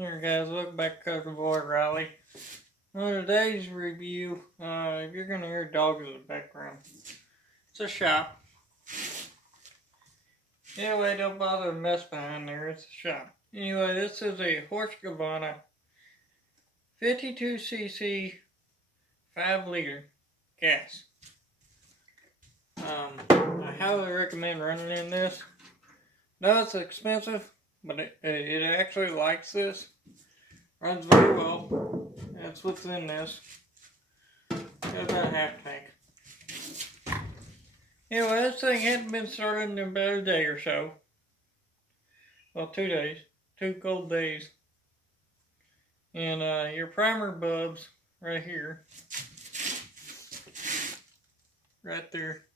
Here guys, welcome back to Cousin Boy Riley. On today's review, you're going to hear dogs in the background. It's a shop. Anyway, don't bother to mess behind there, it's a shop. Anyway, this is a Husqvarna 52cc 5-liter gas. I highly recommend running in this. No, it's expensive, but it actually likes this. Runs very well. That's what's in this. Got about a half tank. Anyway, this thing hadn't been started in about a day or so. Well, 2 days. 2 cold days. And your primer bulbs right here. Right there.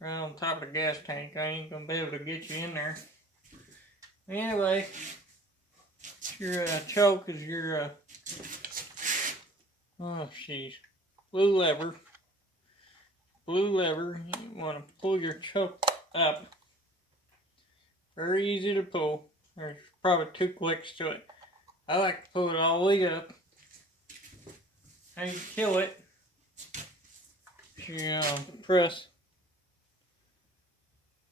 Right on top of the gas tank. I ain't gonna be able to get you in there. Anyway, your choke is your blue lever. You want to pull your choke up. Very easy to pull. There's probably 2 clicks to it. I like to pull it all the way up. How you kill it? You press.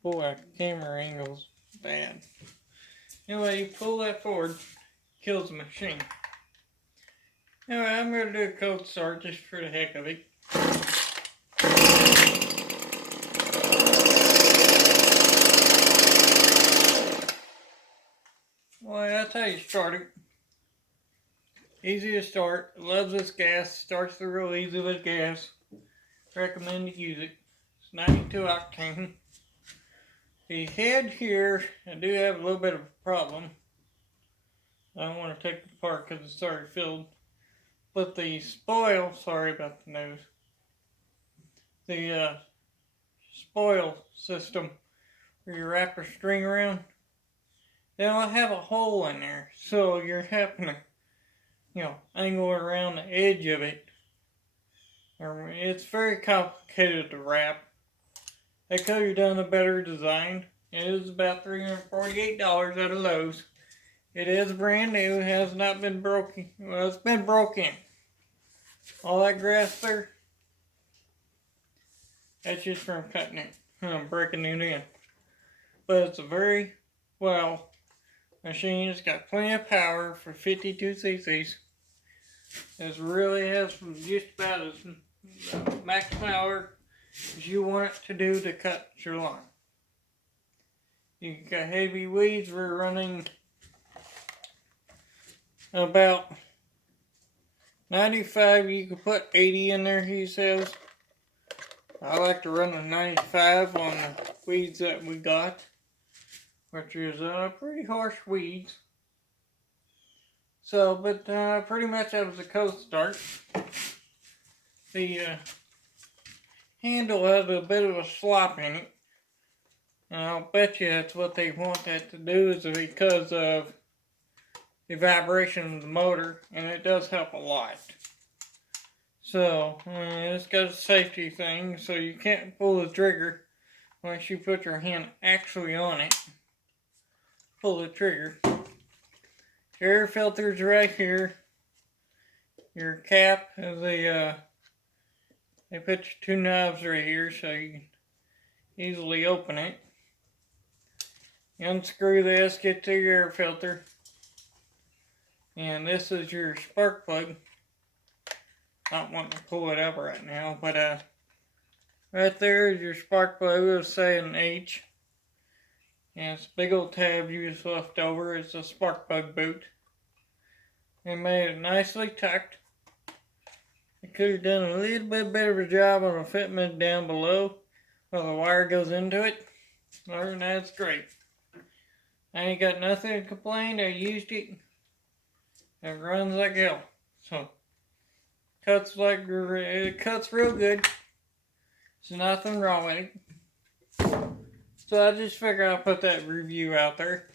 Boy, that camera angle's bad. Anyway, you pull that forward, kills the machine. Anyway, I'm going to do a cold start just for the heck of it. Well, that's how you start it. Easy to start. Loves this gas. Starts real easy with gas. Recommend you use it. It's 92 octane. The head here, I do have a little bit of a problem. I don't want to take it apart because it's already filled. But the spoil, sorry about the nose. The spoil system where you wrap your string around, they don't have a hole in there. So you're having to, angle around the edge of it. It's very complicated to wrap. They could have done a better design. It is about $348 at a Lowe's. It is brand new. It has not been broken. Well, it's been broken. All that grass there, that's just from cutting it. Breaking it in. But it's a very well machine. It's got plenty of power for 52 cc's. It really has just about as max power as you want it to do to cut your lawn. You got heavy weeds. We're running about 95. You can put 80 in there, he says. I like to run a 95 on the weeds that we got, which is pretty harsh weeds. So, but pretty much that was a cold start. The handle has a bit of a slop in it. And I'll bet you that's what they want that to do, is because of the vibration of the motor, and it does help a lot. So, it's got a safety thing, so you can't pull the trigger unless you put your hand actually on it. Pull the trigger. Your air filter's right here. Your cap is they put your 2 knobs right here so you can easily open it. You unscrew this, get to your air filter. And this is your spark plug. Not wanting to pull it up right now, but right there is your spark plug. It'll say an H. And it's a big old tab you just left over. It's a spark plug boot. They made it nicely tucked. They could have done a little bit better of a job on the fitment down below where the wire goes into it. Other than that, it's great. I ain't got nothing to complain. I used it. It runs like hell. So, it cuts real good. There's nothing wrong with it. So I just figured I'll put that review out there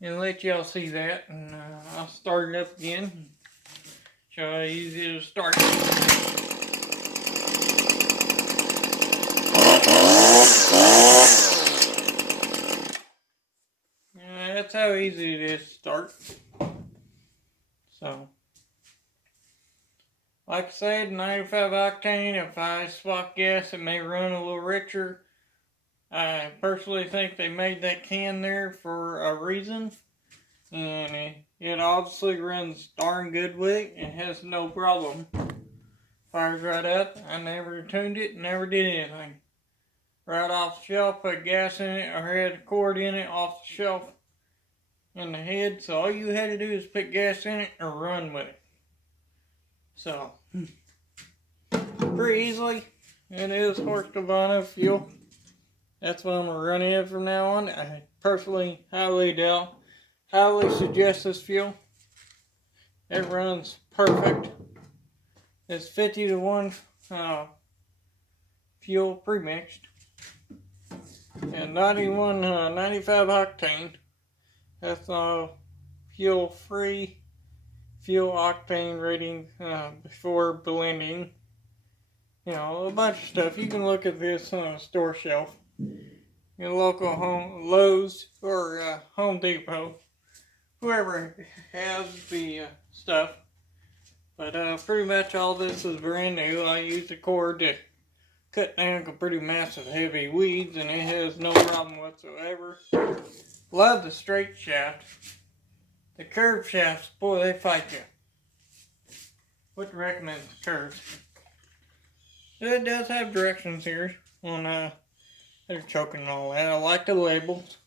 and let y'all see that. And I'll start it up again. Show how easy it is to start. that's how easy it is to start. So, like I said, 95 octane, if I swap gas, it may run a little richer. I personally think they made that can there for a reason. And it obviously runs darn good with it. It has no problem. Fires right up. I never tuned it, never did anything. Right off the shelf, put gas in it, or had a cord in it off the shelf in the head. So all you had to do is put gas in it or run with it. So, pretty easily. It is Husqvarna fuel. That's what I'm going to run in from now on. I personally highly suggest this fuel. It runs perfect. It's 50 to 1 fuel pre-mixed. And 95 octane. That's fuel free fuel octane rating before blending. You know, a bunch of stuff. You can look at this on a store shelf. Your local home Lowe's or Home Depot. Whoever has the stuff. But pretty much all this is brand new. I used a cord to cut down some pretty massive heavy weeds, and it has no problem whatsoever. Love the straight shaft. The curved shafts, boy, they fight you. Wouldn't recommend the curves. It does have directions here on they're choking and all that. I like the labels.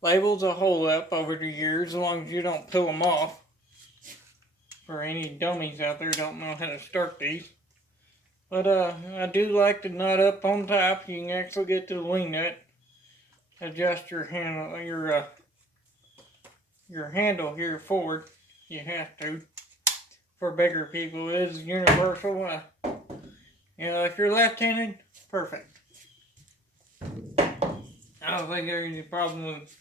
Labels will hold up over the years as long as you don't peel them off. For any dummies out there who don't know how to start these. But I do like the nut up on top. You can actually get to the wing nut. Adjust your handle, your handle here forward. You have to. For bigger people, it is universal. You know, if you're left-handed, perfect. I don't think there's any problem with,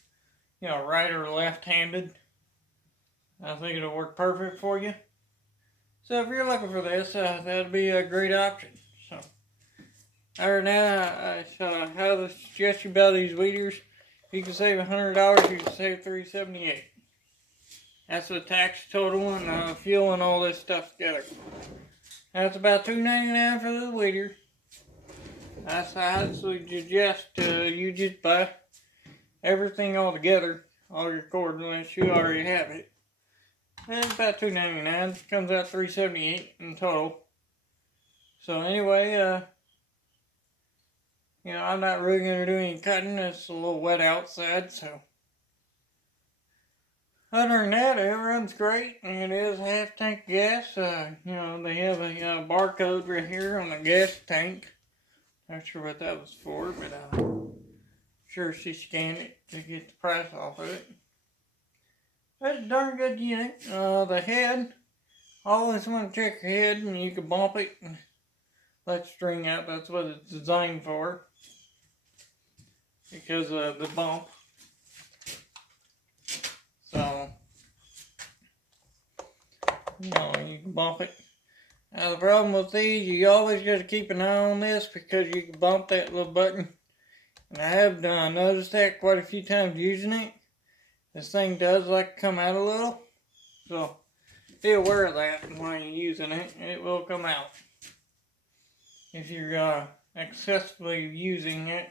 you know, right or left-handed. I think it'll work perfect for you. So if you're looking for this, that'd be a great option. So, other than that, I highly suggest you buy these weeders. You can save $100. You can save $378. That's the tax total and fuel and all this stuff together. That's about $2.99 for the weeder. I suggest you just buy everything all together, all your cord, unless you already have it. It's about $2.99. It comes out $378 in total. So anyway, you know, I'm not really going to do any cutting. It's a little wet outside, so. Other than that, it runs great. And it is half tank gas. You know, they have a barcode right here on the gas tank. Not sure what that was for, but sure she scanned it to get the price off of it. That's a darn good unit. The head, always want to check your head, and you can bump it and let string out. That's what it's designed for. Because of the bump. So, you know, you can bump it. Now the problem with these, you always got to keep an eye on this because you can bump that little button. And I have noticed that quite a few times using it. This thing does like to come out a little. So, be aware of that while you're using it. It will come out. If you're excessively using it.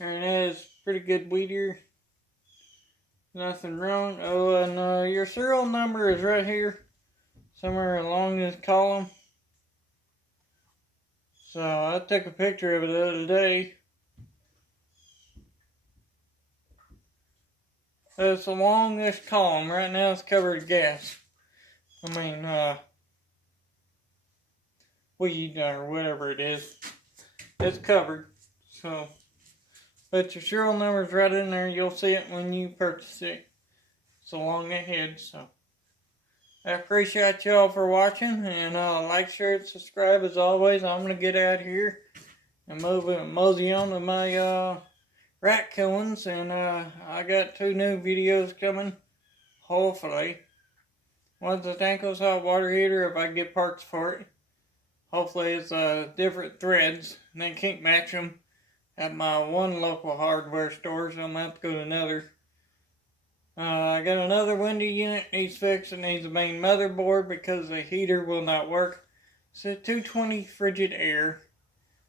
And it is pretty good weeder. Nothing wrong. Oh, and your serial number is right here. Somewhere along this column. So, I took a picture of it the other day. It's along this column. Right now it's covered with gas. I mean, weed or whatever it is. It's covered. So, but your serial number's right in there. You'll see it when you purchase it. It's along ahead. So, I appreciate y'all for watching. And like, share, and subscribe as always. I'm going to get out here and mosey on to my rat killings, and I got 2 new videos coming, hopefully. One's a tankless hot water heater if I can get parts for it. Hopefully it's different threads, and they can't match them at my one local hardware store, so I'm going to have to go to another. I got another window unit needs fixed. It needs a main motherboard because the heater will not work. It's a 220 frigid air.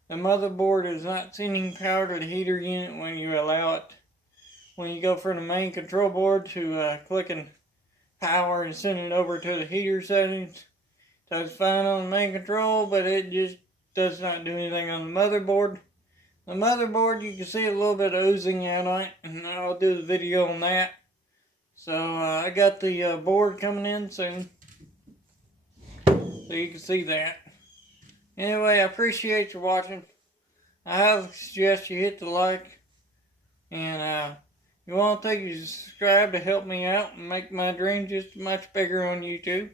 The motherboard is not sending power to the heater unit when you allow it. When you go from the main control board to clicking power and sending it over to the heater settings, does fine on the main control, but it just does not do anything on the motherboard. The motherboard, you can see a little bit of oozing out on it, and I'll do the video on that. So I got the board coming in soon, so you can see that. Anyway, I appreciate you watching. I highly suggest you hit the like, and you want to take you subscribe to help me out and make my dream just much bigger on YouTube.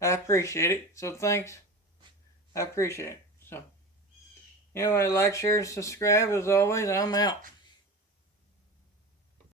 I appreciate it. So thanks. I appreciate it. So anyway, like, share, and subscribe. As always, I'm out.